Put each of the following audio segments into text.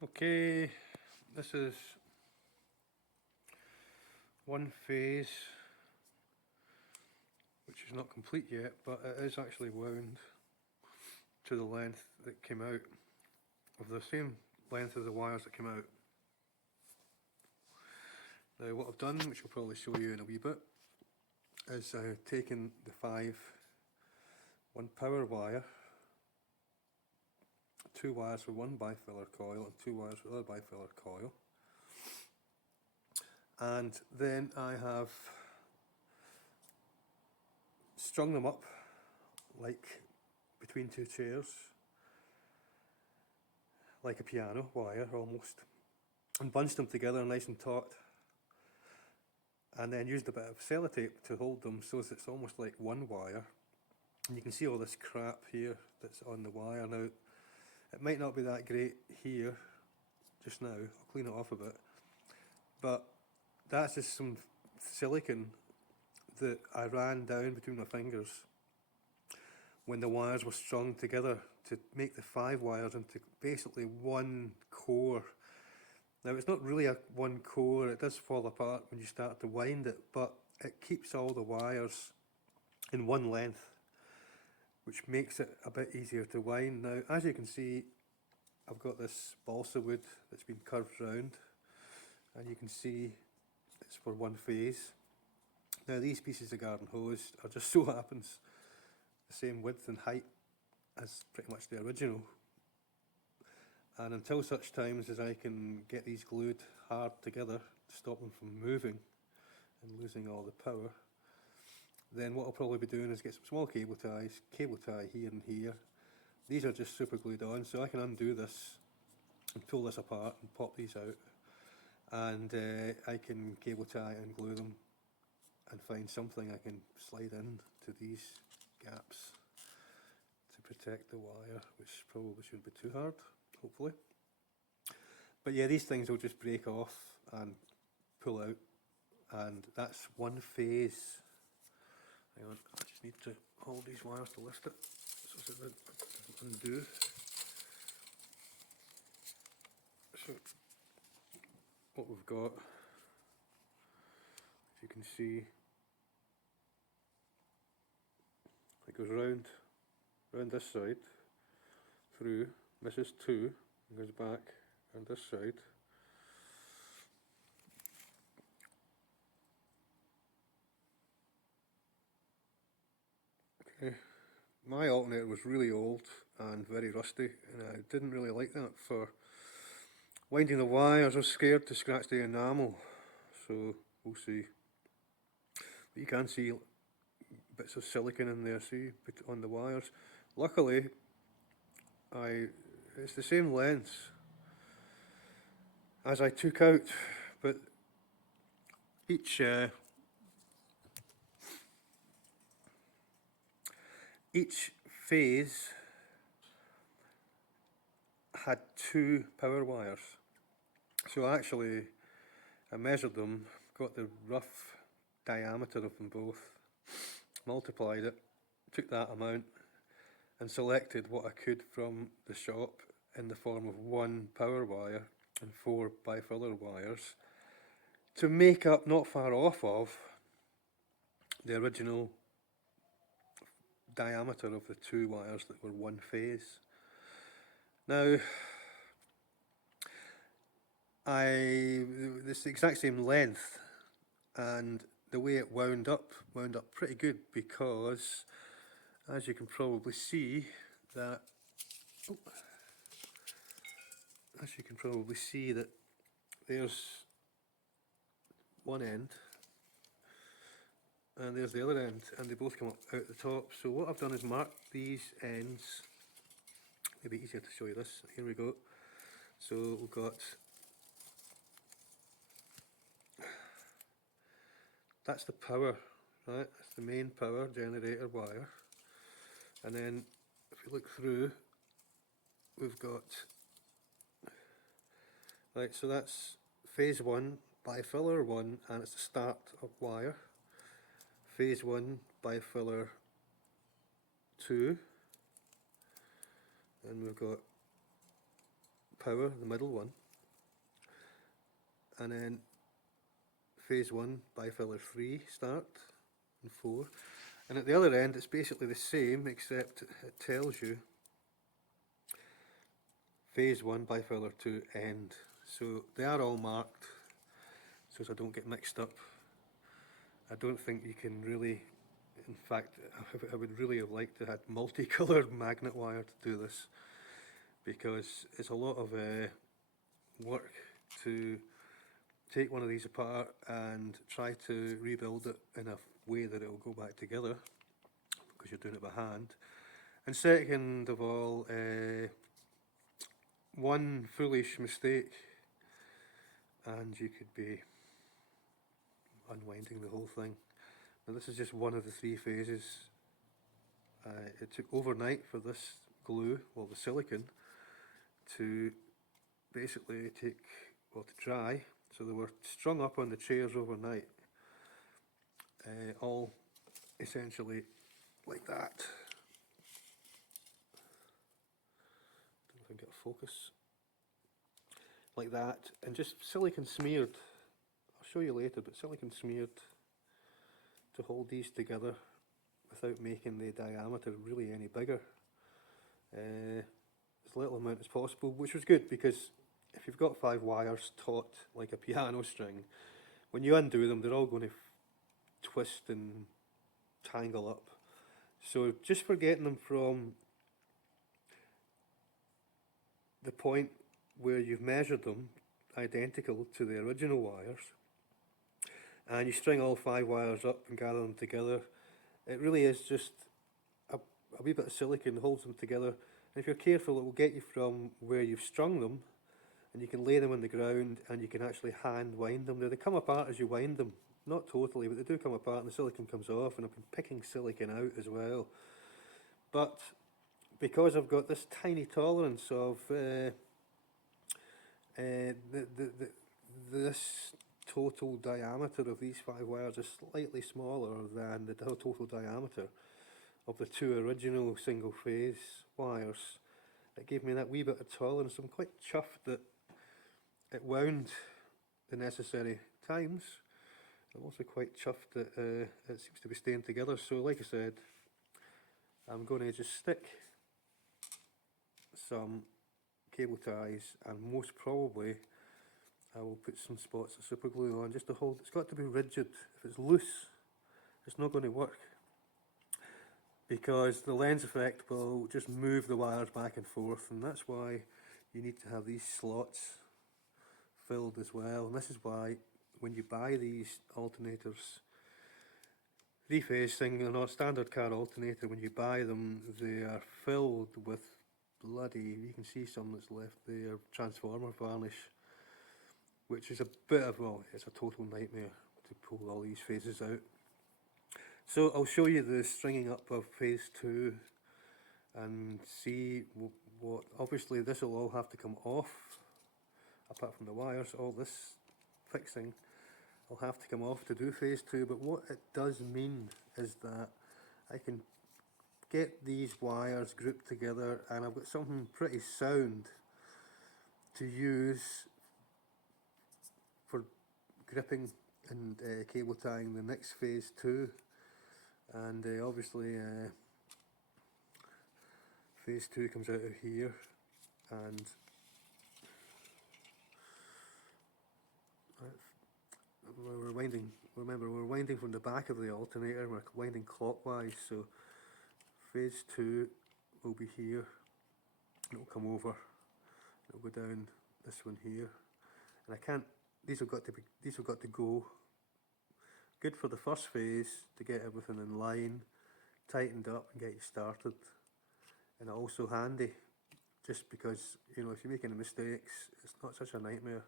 Okay, this is one phase which is not complete yet, but it is actually wound to the length that came out, of the same length as the wires that came out. Now what I've done, which I'll probably show you in a wee bit, is taken the 1 power wire, 2 wires for one bifiller coil and 2 wires for the other bifiller coil, and then I have strung them up like between 2 chairs, like a piano wire almost, and bunched them together nice and taut, and then used a bit of sellotape to hold them so that it's almost like one wire. And you can see all this crap here that's on the wire. Now, it might not be that great here just now, I'll clean it off a bit, but that's just some silicone that I ran down between my fingers when the wires were strung together to make the 5 wires into basically one core. Now, it's not really a one core, it does fall apart when you start to wind it, but it keeps all the wires in one length, which makes it a bit easier to wind. Now, as you can see, I've got this balsa wood that's been curved round, and you can see it's for one phase. Now, these pieces of garden hose are just so happens the same width and height as pretty much the original. And until such times as I can get these glued hard together to stop them from moving and losing all the power, then what I'll probably be doing is get some small cable ties, cable tie here and here. These are just super glued on, so I can undo this and pull this apart and pop these out, and I can cable tie and glue them and find something I can slide in to these gaps to protect the wire, which probably shouldn't be too hard, hopefully. But yeah, these things will just break off and pull out, and that's one phase. Hang on, I just need to hold these wires to lift it so that it doesn't undo. So what we've got, as you can see, it goes round this side, through, misses 2, and goes back on this side. Okay. My alternator was really old and very rusty, and I didn't really like that for winding the wires. I was scared to scratch the enamel, so we'll see. But you can see bits of silicone in there, see, on the wires. Luckily, it's the same length as I took out, but each phase had 2 power wires. So actually, I measured them, got the rough diameter of them both, multiplied it, took that amount, and selected what I could from the shop in the form of 1 power wire and 4 bifiller wires to make up, not far off of, the original diameter of the 2 wires that were one phase. Now, this the exact same length, and the way it wound up pretty good, because as you can probably see that there's one end and there's the other end, and they both come up out the top. So what I've done is mark these ends. It'll be easier to show you this. Here we go. So we've got, that's the power, right? That's the main power generator wire. And then if you look through, we've got, right, so that's phase 1, bifiller 1, and it's the start of wire. Phase 1, bifiller 2, and we've got power, the middle one, and then phase 1 bifiller 3 start and 4, and at the other end it's basically the same except it tells you phase 1 bifiller 2 end. So they are all marked so as I don't get mixed up. I don't think you can really, in fact I would really have liked to have multicoloured magnet wire to do this, because it's a lot of work to take one of these apart and try to rebuild it in a way that it will go back together, because you're doing it by hand. And second of all, one foolish mistake and you could be unwinding the whole thing. Now this is just one of the 3 phases. It took overnight for this glue, well the silicone, to basically to dry. So they were strung up on the chairs overnight, all essentially like that. Don't know if I can get a focus. Like that, and just silicone smeared. I'll show you later, but silicone smeared to hold these together without making the diameter really any bigger. As little amount as possible, which was good, because if you've got 5 wires taut like a piano string, when you undo them they're all going to twist and tangle up. So just for getting them from the point where you've measured them identical to the original wires, and you string all 5 wires up and gather them together, it really is just a wee bit of silicone that holds them together. And if you're careful, it will get you from where you've strung them, and you can lay them on the ground and you can actually hand wind them. Now they come apart as you wind them, not totally, but they do come apart and the silicone comes off, and I've been picking silicone out as well. But because I've got this tiny tolerance of this total diameter of these 5 wires is slightly smaller than the total diameter of the 2 original single phase wires, it gave me that wee bit of tolerance. I'm quite chuffed that it wound the necessary times. I'm also quite chuffed that it seems to be staying together. So like I said, I'm going to just stick some cable ties, and most probably I will put some spots of super glue on just to hold. It's got to be rigid. If it's loose, it's not going to work, because the lens effect will just move the wires back and forth, and that's why you need to have these slots filled as well. And this is why when you buy these alternators, 3-phase single, not standard car alternator, when you buy them they are filled with bloody, you can see some that's left there, transformer varnish, which is a bit of, well, it's a total nightmare to pull all these phases out. So I'll show you the stringing up of phase 2 and see what, obviously this will all have to come off, apart from the wires, all this fixing will have to come off to do phase 2, but what it does mean is that I can get these wires grouped together, and I've got something pretty sound to use for gripping and cable tying the next phase 2. And obviously phase 2 comes out of here, and we're winding, remember we're winding from the back of the alternator, and we're winding clockwise, so phase 2 will be here, and it will come over, it will go down this one here, and I can't, these have got to go good for the first phase to get everything in line, tightened up and get you started, and also handy just because, you know, if you make any mistakes it's not such a nightmare.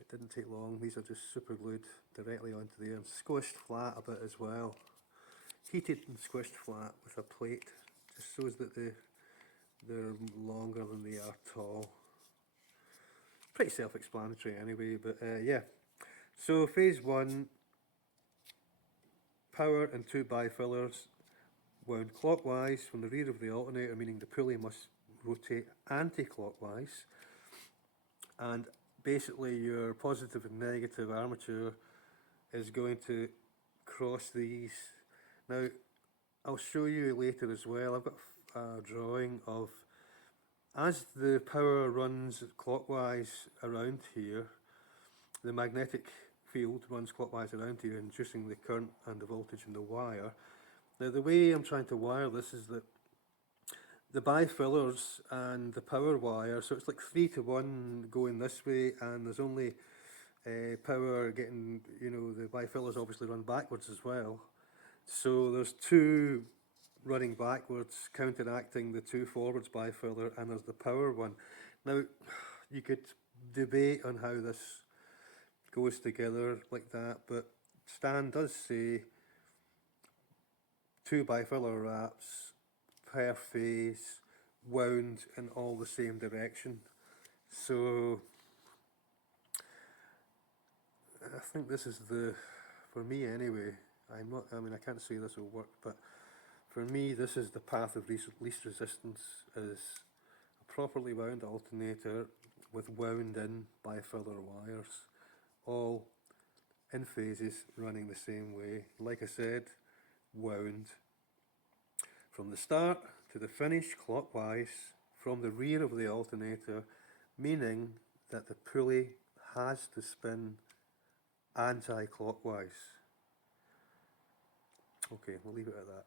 It didn't take long. These are just super glued directly onto there and squished flat a bit as well, heated and squished flat with a plate, just shows that they're longer than they are tall. Pretty self-explanatory anyway, but yeah. So phase 1, power and 2 bifillers wound clockwise from the rear of the alternator, meaning the pulley must rotate anti-clockwise, and basically your positive and negative armature is going to cross these. Now, I'll show you later as well. I've got a drawing of, as the power runs clockwise around here, the magnetic field runs clockwise around here, inducing the current and the voltage in the wire. Now, the way I'm trying to wire this is that the bifillers and the power wire, so it's like 3 to 1 going this way, and there's only power getting, the bifillers obviously run backwards as well. So there's 2 running backwards, counteracting the 2 forwards bifiller, and there's the power one. Now, you could debate on how this goes together like that, but Stan does say 2 bifiller wraps per phase, wound in all the same direction. So I think this is for me anyway, I can't say this will work, but for me this is the path of least resistance, is a properly wound alternator with wound in bifiller wires, all in phases running the same way. Like I said, wound from the start to the finish clockwise from the rear of the alternator, meaning that the pulley has to spin anti-clockwise. Okay, we'll leave it at that.